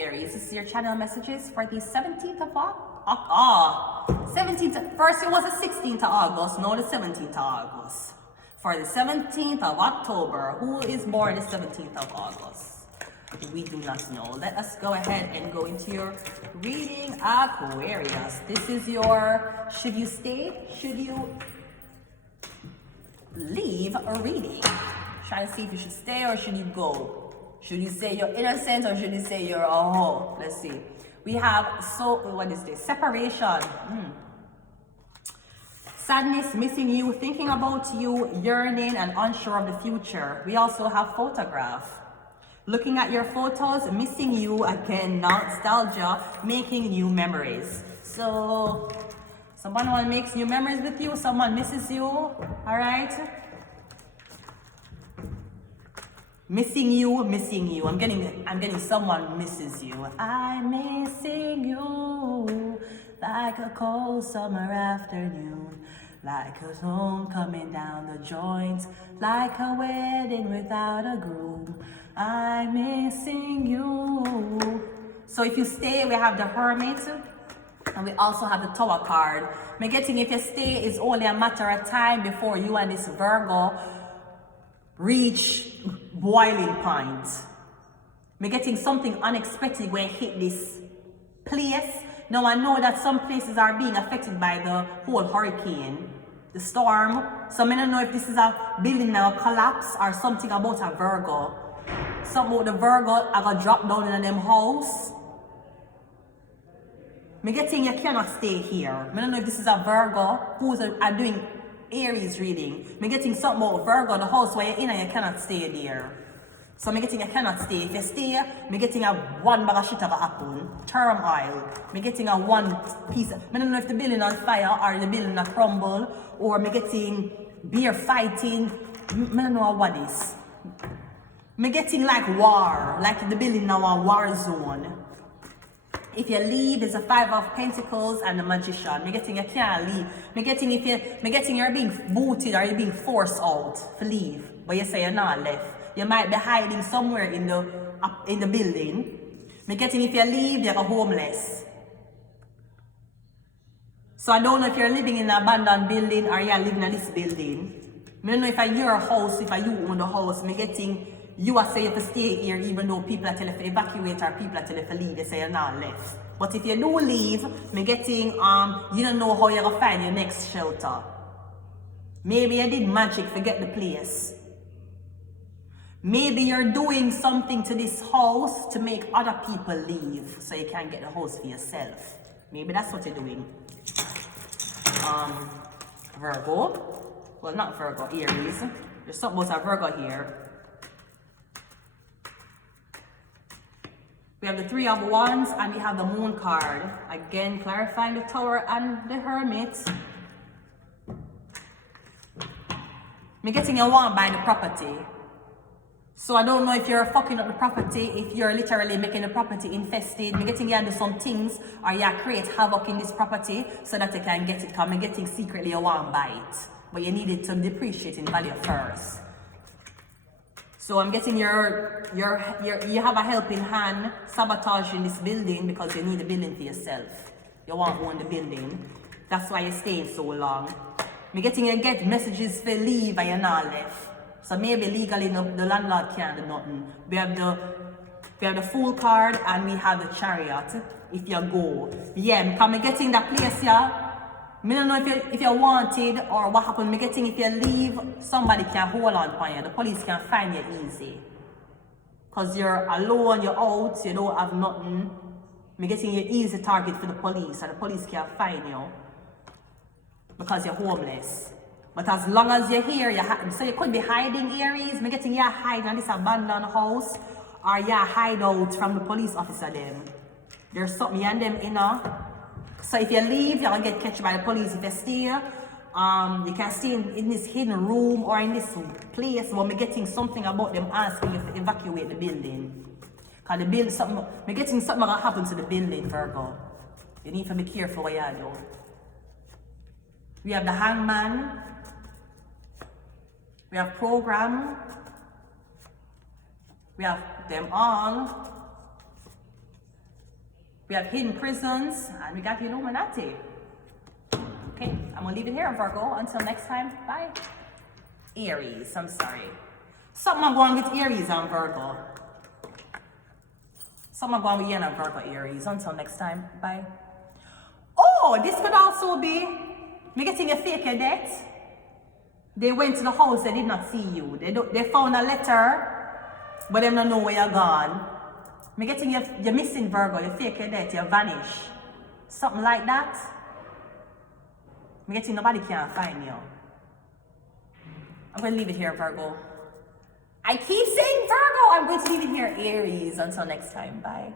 Aries, this is your channel messages for the 17th of first it was the 16th of August, now the 17th of August. For the 17th of October, who is born the 17th of August? We do not know. Let us go ahead and go into your reading, Aquarius. This is your, should you stay, should you leave a reading? Trying to see if you should stay or should you go. Should you say you're innocent or should you say you're a hoe? Let's see. We have, what is this? Separation. Sadness, missing you, thinking about you, yearning and unsure of the future. We also have photograph. Looking at your photos, missing you, again, nostalgia, making new memories. So, someone makes new memories with you, someone misses you, all right? Missing you. I'm getting someone misses you. I'm missing you like a cold summer afternoon, like a song coming down the joint, like a wedding without a groom. I'm missing you. So if you stay, we have the Hermit, and we also have the Tower card. I'm getting if you stay, it's only a matter of time before you and this Virgo reach boiling point. I'm getting something unexpected when you hit this place. Now I know that some places are being affected by the whole hurricane, the storm. So I don't know if this is a building now collapse or something about a Virgo. Something about the Virgo are gonna drop down in them house. I'm getting you cannot stay here. I don't know if this is a Virgo who's doing Aries reading. I'm getting something about Virgo, the house where you're in and you cannot stay there. So I'm getting you cannot stay. If you stay, I'm getting a one bag of shit of happen. Turmoil. I'm getting a one piece. I don't know if the building on fire or the building a crumble, or I'm getting beer fighting. I don't know what is. I'm getting like war, like the building now a war zone. If you leave, it's a 5 of Pentacles and the Magician. I'm getting you can't leave. I'm getting you're being booted or you're being forced out to leave, but you say you're not left. You might be hiding somewhere in the building. I'm getting if you leave, you're homeless. So I don't know if you're living in an abandoned building or you're living in this building. I don't know if it's your house, if you own the house. I'm getting you are saying to stay here even though people are telling you to evacuate or people are telling you to leave, they say you're not left. But if you do leave, I'm getting you don't know how you're gonna find your next shelter. Maybe you did magic, forget the place. Maybe you're doing something to this house to make other people leave so you can't get the house for yourself. Maybe that's what you're doing. Virgo. Well, not Virgo, Aries. There's something about a Virgo here. We have the 3 of Wands and we have the Moon card. Again, clarifying the Tower and the Hermit. I'm getting you want by the property. So I don't know if you're fucking up the property, if you're literally making the property infested. I'm getting you do some things or you create havoc in this property so that you can get it. Because I'm getting secretly you want by it. But you need it to depreciate in value first. So I'm getting you have a helping hand sabotaging this building because you need the building for yourself. You want to own the building. That's why you're staying so long. I'm getting you get messages for leave and you're not left. So maybe legally the landlord can't do nothing. We have the Fool card and we have the Chariot if you go. Yeah, I'm getting that place here. I don't know if you're wanted or what happened. I'm getting if you leave, somebody can hold on you. The police can find you easy. Because you're alone, you're out, you don't have nothing. I'm getting you easy target for the police and the police can find you. Because you're homeless. But as long as you're here, so you could be hiding Aries. I'm getting you hiding in this abandoned house or you hide out from the police officer then. There's something and them in So if you leave, you're going to get catched by the police. If you stay, you can stay in this hidden room or in this place where I'm getting something about them asking you to evacuate the building. Because the building, I'm getting something going to happen to the building, Virgo. You need to be careful what you do. We have the Hangman. We have Program. We have them all. We have hidden prisons, and we got Illuminati. Okay, I'm gonna leave it here, Virgo. Until next time, bye. Aries, I'm sorry. Something I'm going with Aries and Virgo. Something I'm going with Yana, Virgo, Aries. Until next time, bye. Oh, this could also be me getting a fake debt. They went to the house, they did not see you. They found a letter, but they don't know where you're gone. Me getting you're missing, Virgo, you fake your death, you vanish. Something like that. Me getting nobody can find you. I'm going to leave it here, Virgo. I keep saying Virgo, I'm going to leave it here, Aries. Until next time, bye.